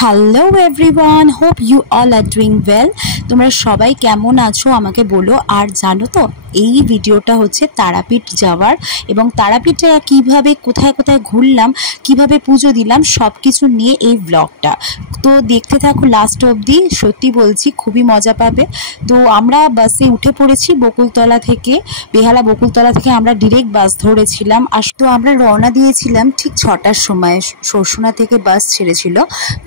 Hello everyone, hope you all are doing well. তোমরা সবাই কেমন আছো আমাকে বলো। আর জানো তো, এই ভিডিওটা হচ্ছে তারাপীঠ যাওয়ার এবং তারাপীঠে কিভাবে কোথায় কোথায় ঘুরলাম, কিভাবে পুজো দিলাম, সব কিছু নিয়ে এই ব্লগটা। তো দেখতে থাকো লাস্ট অবধি, সত্যি বলছি খুবই মজা পাবে। তো আমরা বাসে উঠে পড়েছি বকুলতলা থেকে, বেহালা বকুলতলা থেকে আমরা ডিরেক্ট বাস ধরেছিলাম। আর তো আমরা রওনা দিয়েছিলাম ঠিক 6টার সময়, সরসুনা থেকে বাস ছেড়েছিল।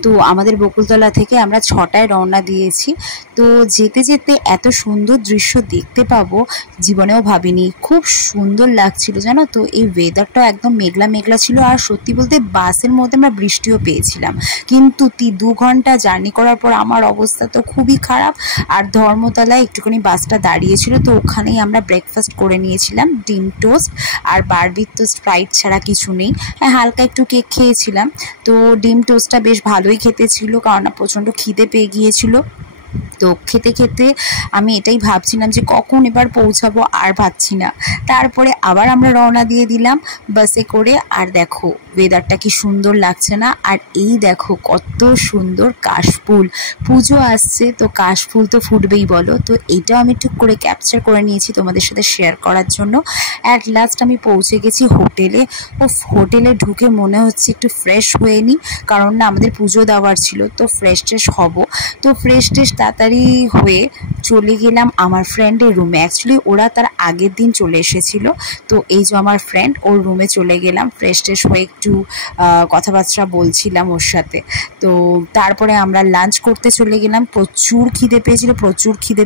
তো আমাদের বকুলতলা থেকে আমরা 6টায় রওনা দিয়েছি। তো যেতে যেতে এত সুন্দর দৃশ্য দেখতে পাবো জীবনেও ভাবিনি। খুব সুন্দর লাগছিল জানো তো, এই ওয়েদারটা একদম মেঘলা মেঘলা ছিল। আর সত্যি বলতে বাসের মধ্যে আমরা বৃষ্টিও পেয়েছিলাম, কিন্তু 2 ঘন্টা জার্নি করার পর আমার অবস্থা তো খুবই খারাপ। আর ধর্মতলায় একটুখানি বাসটা দাঁড়িয়েছিল, তো ওখানেই আমরা ব্রেকফাস্ট করে নিয়েছিলাম, ডিম টোস্ট আর বারবির তো স্প্রাইট ছাড়া কিছু নেই। হালকা একটু কেক খেয়েছিলাম। তো ডিম টোস্টটা বেশ ভালোই খেতে ছিল, কারণ প্রচণ্ড খিদে পেয়ে গিয়েছিল। তো খেতে খেতে আমি এটাই ভাবছিলাম যে কখন এবার পৌঁছাবো, আর পাচ্ছি না। তারপরে আবার আমরা রওনা দিয়ে দিলাম বাসে করে। আর দেখো ওয়েদারটা কি সুন্দর লাগছে না। আর এই দেখো কত সুন্দর কাশফুল, পুজো আসছে তো কাশফুল তো ফুটবেই বলো। তো এইটাও আমি টুক করে ক্যাপচার করে নিয়েছি তোমাদের সাথে শেয়ার করার জন্য। অ্যাট লাস্ট আমি পৌঁছে গেছি হোটেলে। হোটেলে ঢুকে মনে হচ্ছে একটু ফ্রেশ হয়ে নিই, কারণ না আমাদের পুজো দেওয়ার ছিল, তো ফ্রেশ ট্রেশ হবো। তো ফ্রেশ ট্রেশ তাড়াতাড়ি হয়ে চলে গেলাম আমার ফ্রেন্ডের রুমে। অ্যাকচুয়ালি ওরা তার আগের দিন চলে এসেছিল। তো এই যে আমার ফ্রেন্ড, ওর রুমে চলে গেলাম। ফ্রেশ ট্রেশ হয়ে একটু কথাবার্তা বলছিলাম ওর সাথে। তো তারপরে আমরা লাঞ্চ করতে চলে গেলাম। প্রচুর খিদে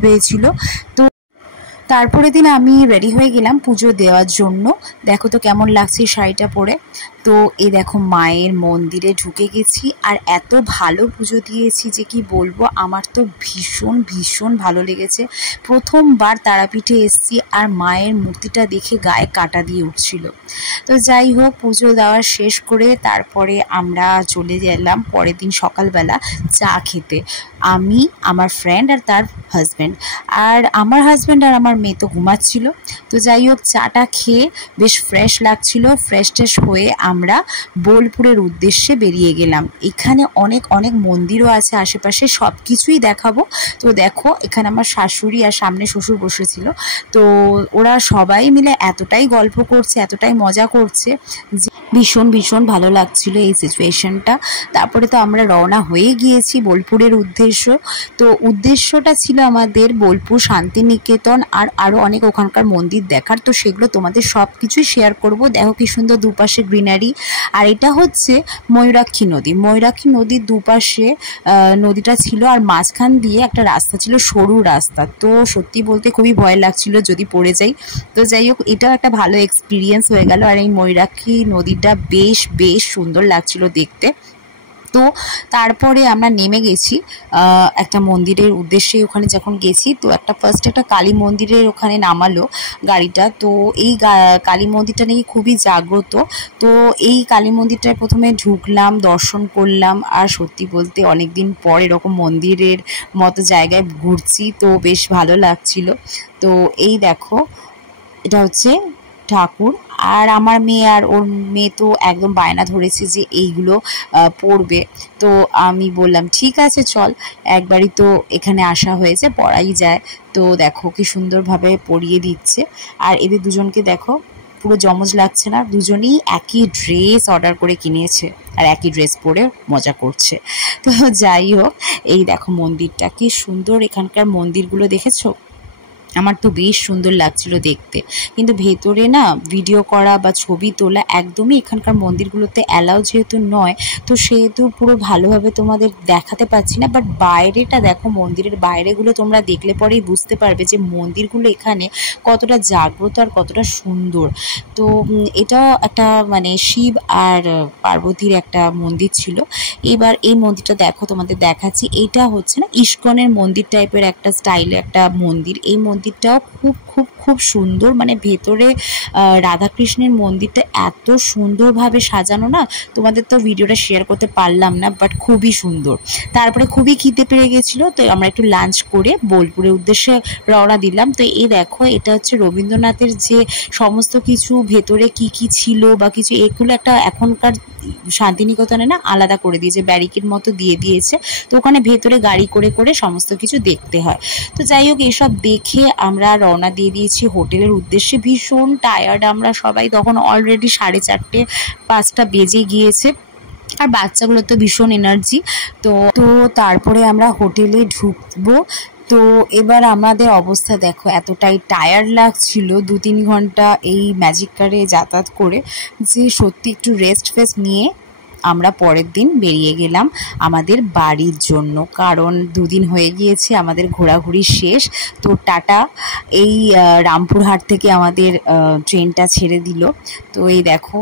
পেয়েছিল। তো তারপরে দিন আমি রেডি হয়ে গেলাম পুজো দেওয়ার জন্য। দেখো তো কেমন লাগছে শাড়িটা পরে। তো এই দেখো মায়ের মন্দিরে ঢুকে গেছি, আর এত ভালো পুজো দিয়েছি যে কি বলবো। আমার তো ভীষণ ভীষণ ভালো লেগেছে। প্রথমবার তারাপীঠে এসেছি, আর মায়ের মূর্তিটা দেখে গায়ে কাঁটা দিয়ে উঠছিল। তো যাই হোক, পুজো দেওয়া শেষ করে তারপরে আমরা চলে গেলাম পরের দিন সকালবেলা চা খেতে। আমি, আমার ফ্রেন্ড আর তার হাজব্যান্ড। আর আমার হাজব্যান্ড আর আমার মেয়ে তো ঘুমাচ্ছিল। তো যাই হোক, চাটা খেয়ে বেশ ফ্রেশ লাগছিল। ফ্রেশ ট্রেশ হয়ে আমরা বোলপুরের উদ্দেশ্যে বেরিয়ে গেলাম। এখানে অনেক অনেক মন্দিরও আছে আশেপাশে, সব কিছুই দেখাবো। তো দেখো এখানে আমার শাশুড়ি আর সামনে শ্বশুর বসেছিল। তো ওরা সবাই মিলে এতটাই গল্প করছে, এতটাই মজা করছে যে ভীষণ ভীষণ ভালো লাগছিল এই সিচুয়েশনটা। তারপরে তো আমরা রওনা হয়ে গিয়েছি বোলপুরের উদ্দেশ্য। তো উদ্দেশ্যটা ছিল আমাদের বোলপুর শান্তিনিকেতন আর আরও অনেক ওখানকার মন্দির দেখার। তো সেগুলো তোমাদের সব কিছুই শেয়ার করব। দেখো কি সুন্দর দুপাশে গ্রিনারি। আর এটা হচ্ছে ময়ূরাক্ষী নদী। ময়ূরাক্ষী নদীর দুপাশে নদীটা ছিল, আর মাঝখান দিয়ে একটা রাস্তা ছিল, সরু রাস্তা। তো সত্যি বলতে খুবই ভয় লাগছিল যদি পড়ে যাই। তো যাই হোক, এটাও একটা ভালো এক্সপিরিয়েন্স হয়ে গেল। আর এই ময়ূরাক্ষী নদীটা বেশ বেশ সুন্দর লাগছিল দেখতে। তো তারপরে আমরা নেমে গেছি একটা মন্দিরের উদ্দেশ্যে। ওখানে যখন গেছি, তো ফার্স্ট একটা কালী মন্দিরের ওখানে নামালো গাড়িটা। তো এই কালী মন্দিরটা নাকি খুবই জাগ্রত। তো এই কালী মন্দিরটায় প্রথমে ঢুকলাম, দর্শন করলাম। আর সত্যি বলতে অনেক দিন পর এরকম মন্দিরের মতো জায়গায় ঘুরছি, তো বেশ ভালো লাগছিল। তো এই দেখো, এটা হচ্ছে ঠাকুর। আর আমার মেয়ে আর ওর মেয়ে তো একদম বায়না ধরেছে যে এইগুলো পড়বে। তো আমি বললাম ঠিক আছে চল, একবারই তো এখানে আসা হয়েছে, পড়াই যায়। তো দেখো কি সুন্দরভাবে পড়িয়ে দিচ্ছে। আর এদের দুজনকে দেখো পুরো জমজ লাগছে না? দুজনেই একই ড্রেস অর্ডার করে কিনেছে আর একই ড্রেস পরে মজা করছে। তো যাই হোক, এই দেখো মন্দিরটা কি সুন্দর। এখানকার মন্দিরগুলো দেখেছো? আমার তো বেশ সুন্দর লাগছিল দেখতে। কিন্তু ভেতরে না ভিডিও করা বা ছবি তোলা একদমই এখানকার মন্দিরগুলোতে অ্যালাউ যেহেতু নয়, তো সেহেতু পুরো ভালোভাবে তোমাদের দেখাতে পারছি না। বাট বাইরেটা দেখো, মন্দিরের বাইরেগুলো তোমরা দেখলে পরেই বুঝতে পারবে যে মন্দিরগুলো এখানে কতটা জাগ্রত আর কতটা সুন্দর। তো এটা একটা মানে শিব আর পার্বতীর একটা মন্দির ছিল। এবার এই মন্দিরটা দেখো, তোমাদের দেখাচ্ছি। এইটা হচ্ছে না ইস্কনের মন্দির টাইপের একটা স্টাইলে একটা মন্দির। এই মন্দিরটাও খুব খুব খুব সুন্দর। মানে ভেতরে রাধাকৃষ্ণের মন্দিরটা এত সুন্দরভাবে সাজানো না, তোমাদের তো ভিডিওটা শেয়ার করতে পারলাম না, বাট খুবই সুন্দর। তারপরে খুবই খিদে পেয়ে গেছিলো, তো আমরা একটু লাঞ্চ করে বোলপুরের উদ্দেশ্যে রওনা দিলাম। তো এই দেখো, এটা হচ্ছে রবীন্দ্রনাথের যে সমস্ত কিছু ভেতরে কি কি ছিল বা কিছু, এগুলো একটা এখনকার শান্তিনিকেতনে না আলাদা করে দিয়েছে, ব্যারিকেড মতো দিয়ে দিয়েছে। তো ওখানে ভেতরে গাড়ি করে করে সমস্ত কিছু দেখতে হয়। তো যাই হোক, এসব দেখে আমরা রওনা দিয়ে দিয়েছি হোটেলের উদ্দেশ্যে। ভীষণ টায়ার্ড আমরা সবাই, তখন অলরেডি 4:30-5টা বেজে গিয়েছে। আর বাচ্চাগুলো তো ভীষণ এনার্জি। তো তারপরে আমরা হোটেলে ঢুকবো। তো এবার আমাদের অবস্থা দেখো, এতটাই টায়ার্ড লাগছিল 2-3 ঘন্টা এই ম্যাজিক কারে যাতায়াত করে, যে সত্যি একটু রেস্ট ফেস্ট নিয়ে আমরা পরের দিন বেরিয়ে গেলাম আমাদের বাড়ির জন্য। কারণ 2 দিন হয়ে গিয়েছে আমাদের ঘোরাঘুরি শেষ। তো টাটা। এই রামপুরহাট থেকে আমাদের ট্রেনটা ছেড়ে দিল। তো এই দেখো,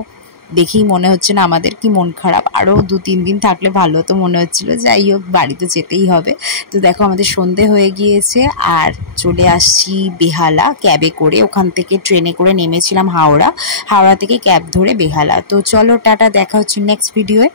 দেখেই মনে হচ্ছে না আমাদের কি মন খারাপ, আরও 2-3 দিন থাকলে ভালো হতো মনে হচ্ছিল। যাই হোক, বাড়িতে যেতেই হবে। তো দেখো আমাদের সন্ধে হয়ে গিয়েছে আর চলে আসছি বেহালা ক্যাবে করে। ওখান থেকে ট্রেনে করে নেমেছিলাম হাওড়া থেকে ক্যাব ধরে বেহালা। তো চলো টাটা, দেখা হচ্ছে নেক্সট ভিডিওয়ে।